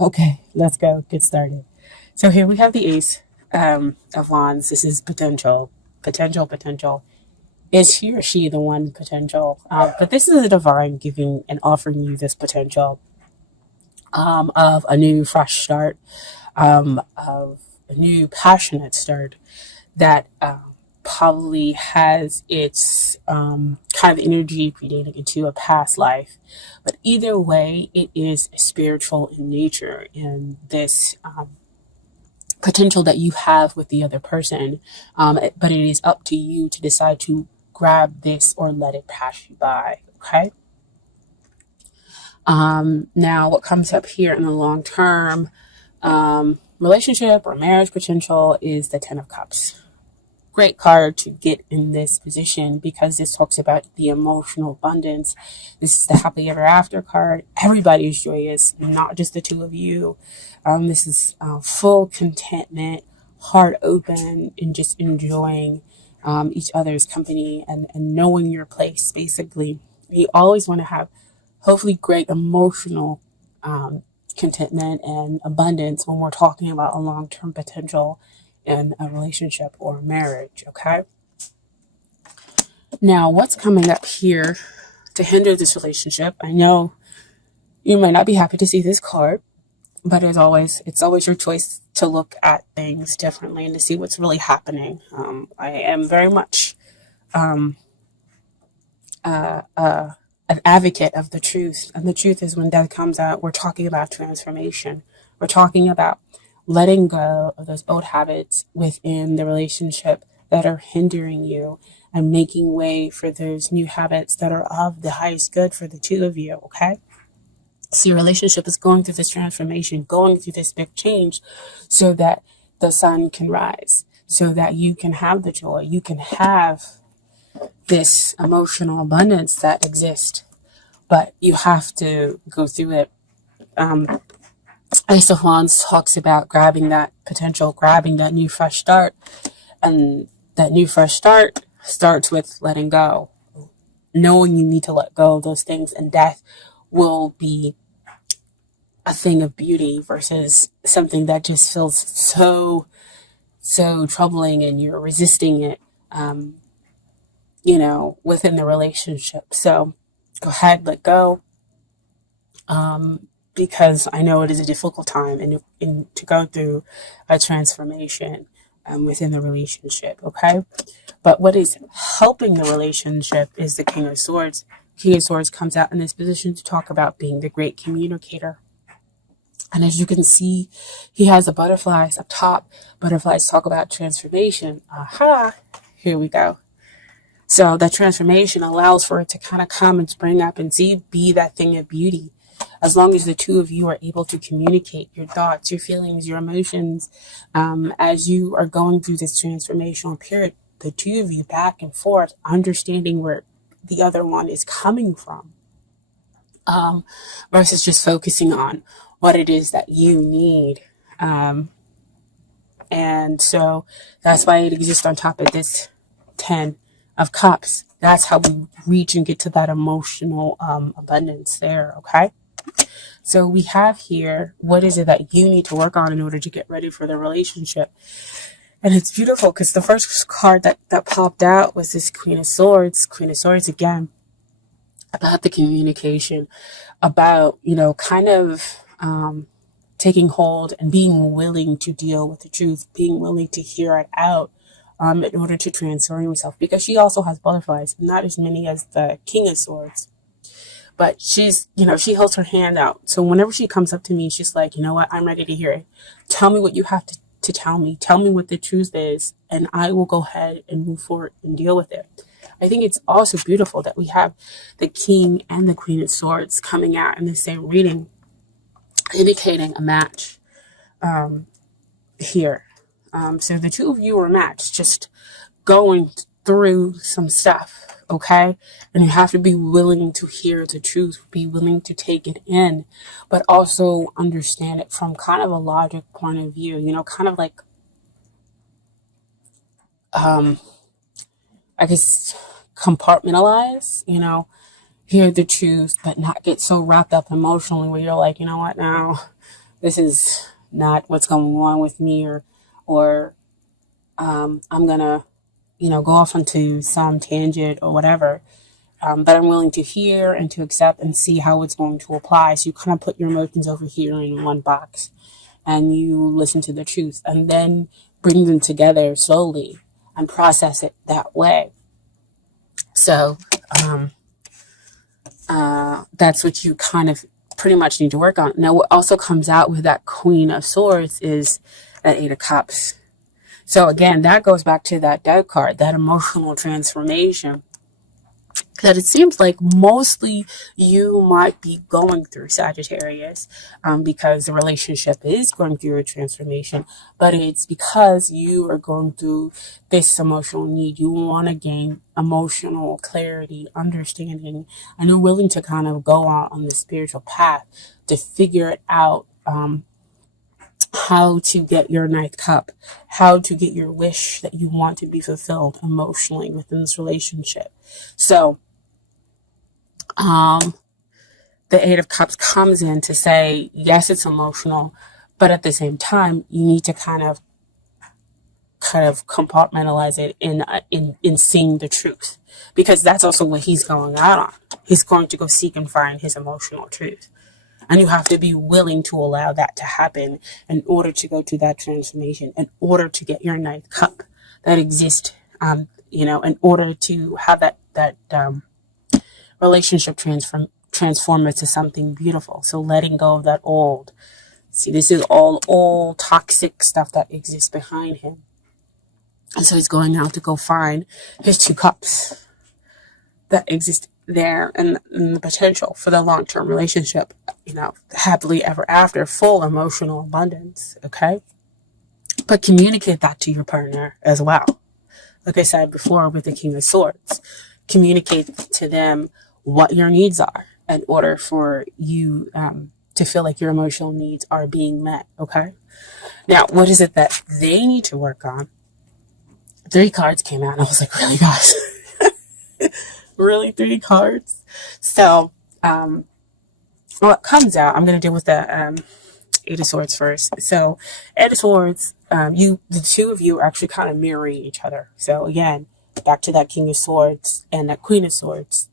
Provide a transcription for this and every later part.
Okay, let's go. Get started. So here we have the Ace of Wands. This is potential, potential. Is he or she the one potential? But this is a divine giving and offering you this potential of a new fresh start, of a new passionate start that probably has its kind of energy predating into a past life. But either way, it is spiritual in nature, and this potential that you have with the other person. But it is up to you to decide to grab this or let it pass you by. Okay. Now, what comes up here in the long term relationship or marriage potential is the Ten of Cups. Great card to get in this position because this talks about the emotional abundance. This is the happily ever after card. Everybody is joyous, not just the two of you. This is full contentment, heart open, and just enjoying each other's company and knowing your place, basically. You always want to have hopefully great emotional contentment and abundance when we're talking about a long-term potential in a relationship or marriage. Okay. Now, what's coming up here to hinder this relationship? I know you might not be happy to see this card, but as always, it's always your choice to look at things differently and to see what's really happening. I am very much an advocate of the truth. And the truth is when death comes out, we're talking about transformation. We're talking about letting go of those old habits within the relationship that are hindering you and making way for those new habits that are of the highest good for the two of you. Okay. So your relationship is going through this transformation, going through this big change so that the sun can rise, so that you can have the joy, you can have this emotional abundance that exists, but you have to go through it. Ace of Wands talks about grabbing that potential, grabbing that new fresh start, and that new fresh start starts with letting go, knowing you need to let go of those things, and death will be a thing of beauty versus something that just feels so troubling and you're resisting it, within the relationship. So go ahead, let go, because I know it is a difficult time and to go through a transformation within the relationship. Okay. But what is helping the relationship is the King of Swords. King of Swords comes out in this position to talk about being the great communicator. And as you can see, he has the butterflies up top. Butterflies talk about transformation. Aha, here we go. So that transformation allows for it to kind of come and spring up and be that thing of beauty. As long as the two of you are able to communicate your thoughts, your feelings, your emotions, as you are going through this transformational period, the two of you back and forth, understanding where the other one is coming from, versus just focusing on what it is that you need. And so that's why it exists on top of this 10 of Cups. That's how we reach and get to that emotional abundance there. Okay. So we have here, what is it that you need to work on in order to get ready for the relationship? And it's beautiful because the first card that popped out was this Queen of Swords. Queen of Swords again, about the communication, about, kind of taking hold and being willing to deal with the truth, being willing to hear it out in order to transform yourself. Because she also has butterflies, not as many as the King of Swords. But she's, she holds her hand out. So whenever she comes up to me, she's like, you know what? I'm ready to hear it. Tell me what you have to tell me. Tell me what the truth is. And I will go ahead and move forward and deal with it. I think it's also beautiful that we have the King and the Queen of Swords coming out in the same reading, indicating a match here. So the two of you are matched, just going through some stuff. Okay. And you have to be willing to hear the truth, be willing to take it in, but also understand it from kind of a logic point of view, kind of like, I guess, compartmentalize, hear the truth, but not get so wrapped up emotionally where you're like, you know what, now this is not what's going on with me, or I'm gonna, go off onto some tangent or whatever. But I'm willing to hear and to accept and see how it's going to apply. So you kind of put your emotions over here in one box, and you listen to the truth, and then bring them together slowly and process it that way. So that's what you kind of pretty much need to work on. Now, what also comes out with that Queen of Swords is that Eight of Cups. So again, that goes back to that Death card, that emotional transformation that it seems like mostly you might be going through, Sagittarius, because the relationship is going through a transformation, but it's because you are going through this emotional need. You want to gain emotional clarity, understanding, and you're willing to kind of go out on the spiritual path to figure it out, how to get your ninth cup, how to get your wish that you want to be fulfilled emotionally within this relationship. So, the Eight of Cups comes in to say, yes, it's emotional, but at the same time, you need to kind of compartmentalize it in seeing the truth, because that's also what he's going out on. He's going to go seek and find his emotional truth. And you have to be willing to allow that to happen in order to go to that transformation, in order to get your ninth cup that exists, in order to have that relationship transform into something beautiful. So letting go of that old. See, this is all old toxic stuff that exists behind him. And so he's going out to go find his two cups that exist there, and the potential for the long-term relationship, happily ever after, full emotional abundance, okay? But communicate that to your partner as well. Like I said before with the King of Swords, communicate to them what your needs are in order for you to feel like your emotional needs are being met, okay? Now, what is it that they need to work on? 3 cards came out, and I was like, really, guys? Really, 3 cards? So, what comes out, I'm going to deal with the Eight of Swords first. So, Eight of Swords, the two of you are actually kind of mirroring each other. So, again, back to that King of Swords and that Queen of Swords,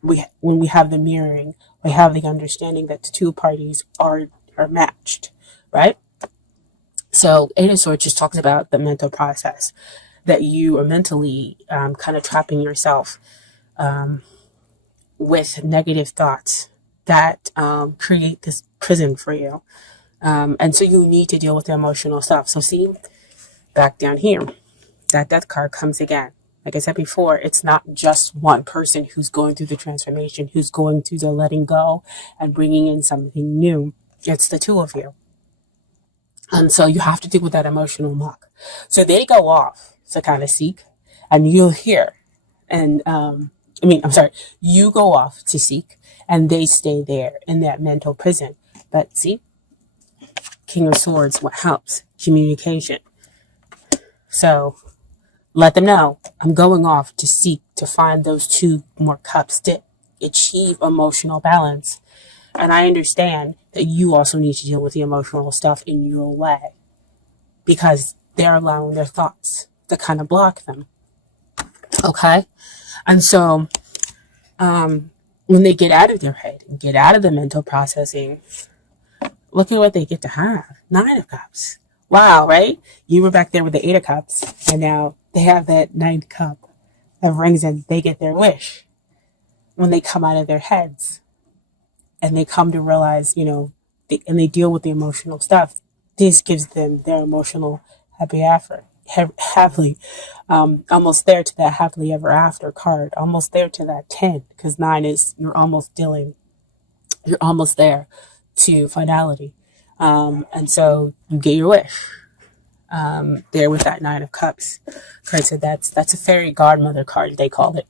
when we have the mirroring, we have the understanding that the two parties are matched, right? So, Eight of Swords just talks about the mental process, that you are mentally kind of trapping yourself with negative thoughts that create this prison for you. And so you need to deal with the emotional stuff. So see, back down here, that Death card comes again. Like I said before, it's not just one person who's going through the transformation, who's going through the letting go and bringing in something new. It's the two of you. And so you have to deal with that emotional muck. So they go off to kind of seek, and you'll hear. And, you go off to seek, and they stay there in that mental prison. But see, King of Swords, what helps? Communication. So let them know, I'm going off to seek to find those 2 more cups to achieve emotional balance. And I understand that you also need to deal with the emotional stuff in your way, because they're allowing their thoughts to kind of block them. Okay? And so, when they get out of their head and get out of the mental processing, look at what they get to have. 9 of Cups. Wow, right? You were back there with the 8 of Cups, and now they have that 9th cup that brings in, they get their wish when they come out of their heads. And they come to realize, and they deal with the emotional stuff. This gives them their emotional happily, almost there to that happily ever after card, almost there to that 10, because 9 is, you're almost there to finality. And so you get your wish, there with that 9 of Cups. Okay, so that's a fairy godmother card, they called it.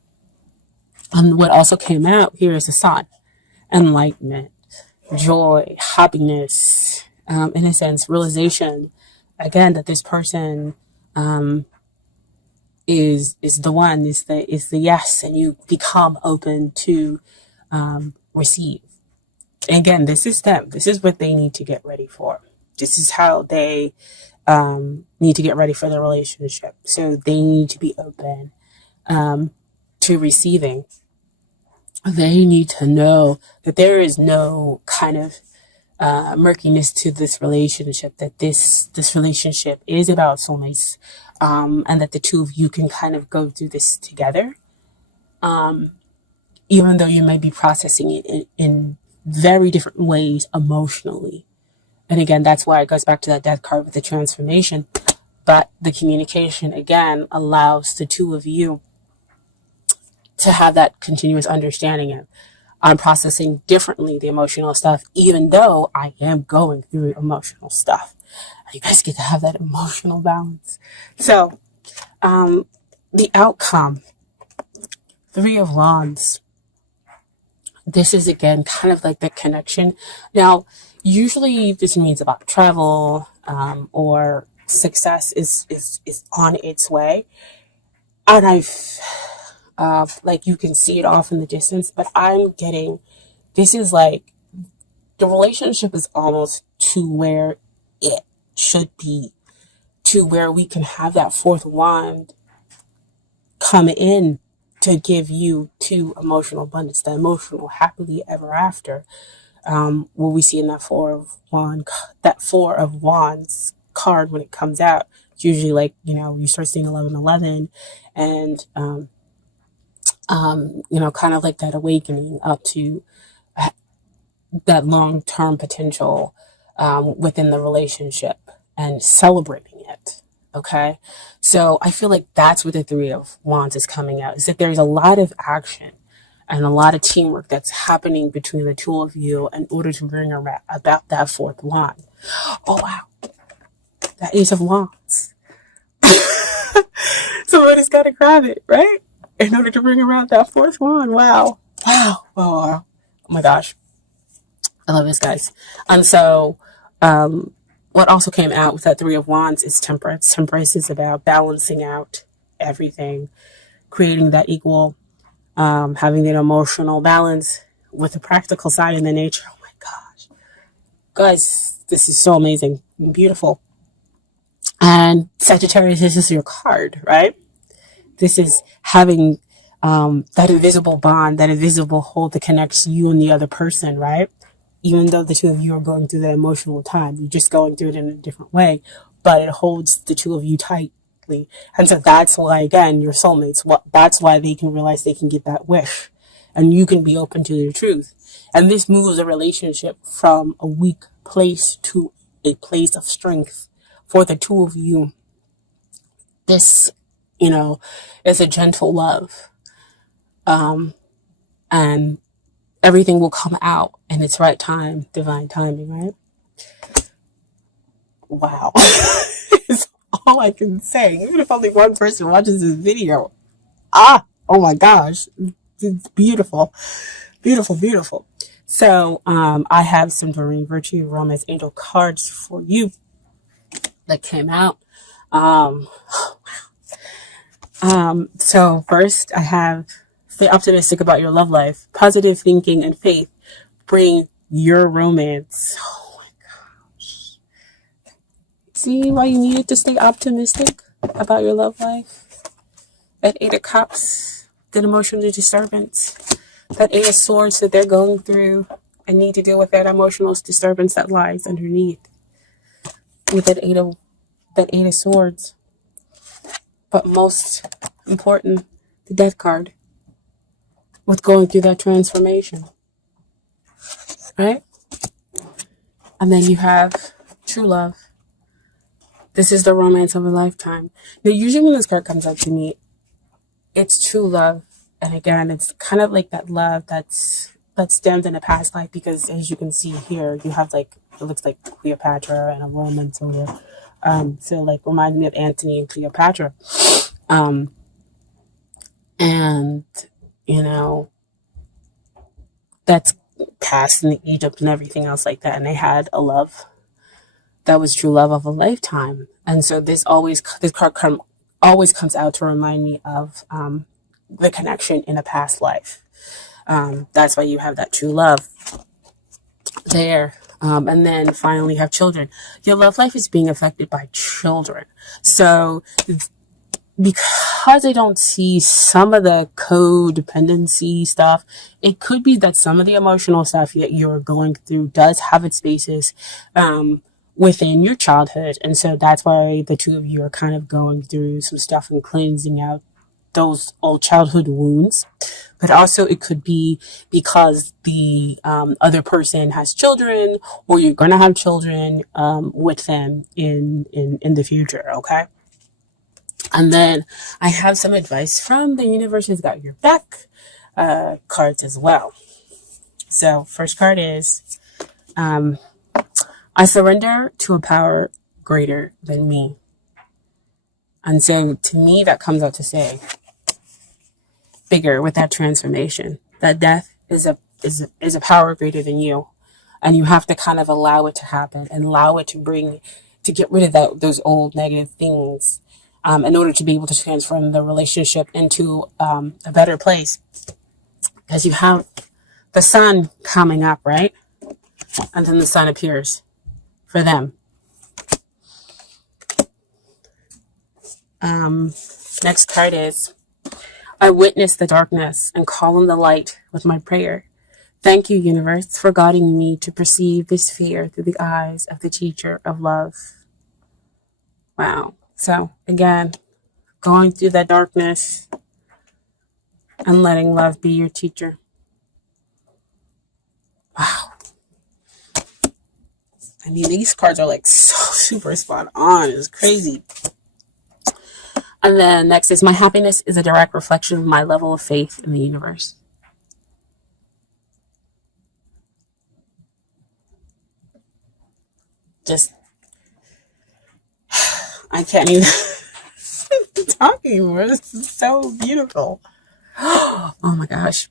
And what also came out here is the Sun. Enlightenment, joy, happiness, in a sense, realization, again, that this person is the one, is the yes, and you become open to receive. And again, this is them. This is what they need to get ready for. This is how they need to get ready for the relationship. So they need to be open to receiving. They need to know that there is no kind of murkiness to this relationship, that this relationship is about soulmates, and that the two of you can kind of go through this together, even though you may be processing it in very different ways emotionally. And again, that's why it goes back to that death card with the transformation. But the communication, again, allows the two of you to have that continuous understanding of, I'm processing differently the emotional stuff, even though I am going through emotional stuff. You guys get to have that emotional balance. So, the outcome, 3 of Wands. This is, again, kind of like the connection. Now, usually this means about travel, or success is on its way. And like you can see it off in the distance, but I'm getting, this is like, the relationship is almost to where it should be, to where we can have that 4th wand come in to give you to emotional abundance, the emotional happily ever after. What we see in that 4 of Wands card when it comes out, it's usually like, you start seeing 1111 and, kind of like that awakening up to that long-term potential within the relationship and celebrating it. Okay. So I feel like that's what the 3 of Wands is coming out, is that there's a lot of action and a lot of teamwork that's happening between the two of you in order to bring about that 4th wand. Oh, wow. That Ace of Wands. Somebody's got to grab it, right? In order to bring around that 4th wand. Wow. Wow. Oh my gosh. I love this, guys. And so, what also came out with that 3 of Wands is Temperance. Temperance is about balancing out everything, creating that equal, having an emotional balance with the practical side and the nature. Oh my gosh. Guys, this is so amazing. Beautiful. And Sagittarius, this is your card, right? This is having that invisible bond, that invisible hold that connects you and the other person, right? Even though the two of you are going through that emotional time, you're just going through it in a different way, but it holds the two of you tightly. And so that's why, again, your soulmates, that's why they can realize they can get that wish and you can be open to the truth. And this moves a relationship from a weak place to a place of strength for the two of you. This, is a gentle love. And everything will come out in its right time, divine timing, right? Wow. It's all I can say. Even if only one person watches this video. Oh my gosh. It's beautiful. Beautiful, beautiful. So, I have some Doreen Virtue Romance Angel cards for you that came out. So first I have, stay optimistic about your love life. Positive thinking and faith bring your romance. Oh my gosh. See why you needed to stay optimistic about your love life? That 8 of Cups, that emotional disturbance. That 8 of Swords that they're going through and need to deal with that emotional disturbance that lies underneath. With that 8 of Swords. But most important, the Death card. With going through that transformation. Right? And then you have true love. This is the romance of a lifetime. Now, usually when this card comes out to me, it's true love. And again, it's kind of like that love that's stemmed in a past life, because as you can see here, you have like, it looks like Cleopatra and a romance over here. So like remind me of Antony and Cleopatra. And that's past in Egypt and everything else like that. And they had a love that was true love of a lifetime. And so this card always comes out to remind me of, the connection in a past life. That's why you have that true love. there. And then finally have children. Your love life is being affected by children. So because I don't see some of the codependency stuff, it could be that some of the emotional stuff that you're going through does have its basis within your childhood. And so that's why the two of you are kind of going through some stuff and cleansing out those old childhood wounds. But also it could be because the other person has children, or you're going to have children with them in the future, okay? And then I have some advice from the universe has got your back cards as well. So first card is, I surrender to a power greater than me. And so to me, that comes out to say, bigger with that transformation, that death is a power greater than you. And you have to kind of allow it to happen and allow it to get rid of those old negative things in order to be able to transform the relationship into a better place. Because you have the sun coming up, right? And then the sun appears for them. Next card is, I witness the darkness and call on the light with my prayer. Thank you, universe, for guiding me to perceive this fear through the eyes of the teacher of love. Wow. So again, going through that darkness and letting love be your teacher. Wow. I mean, these cards are like so super spot on. It's crazy. And then next is, my happiness is a direct reflection of my level of faith in the universe. Just, I can't even talk anymore. This is so beautiful. Oh my gosh.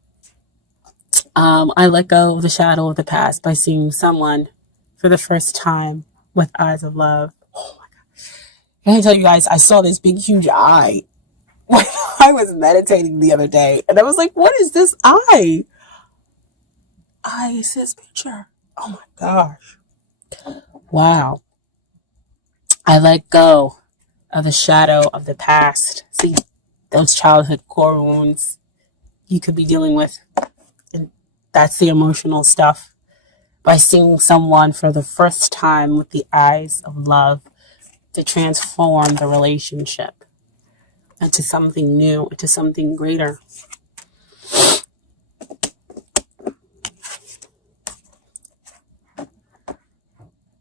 I let go of the shadow of the past by seeing someone for the first time with eyes of love. Oh my God. Can I tell you guys, I saw this big, huge eye when I was meditating the other day. And I was like, what is this eye? Is his picture. Oh my gosh. Wow. I let go of the shadow of the past. See, those childhood core wounds you could be dealing with. And that's the emotional stuff. By seeing someone for the first time with the eyes of love to transform the relationship into something new, into something greater.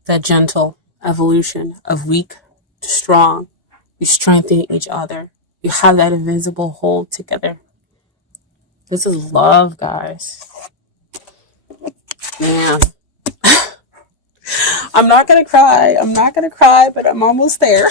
That gentle evolution of weak to strong. You strengthen each other. You have that invisible hold together. This is love, guys. Man. I'm not going to cry. But I'm almost there.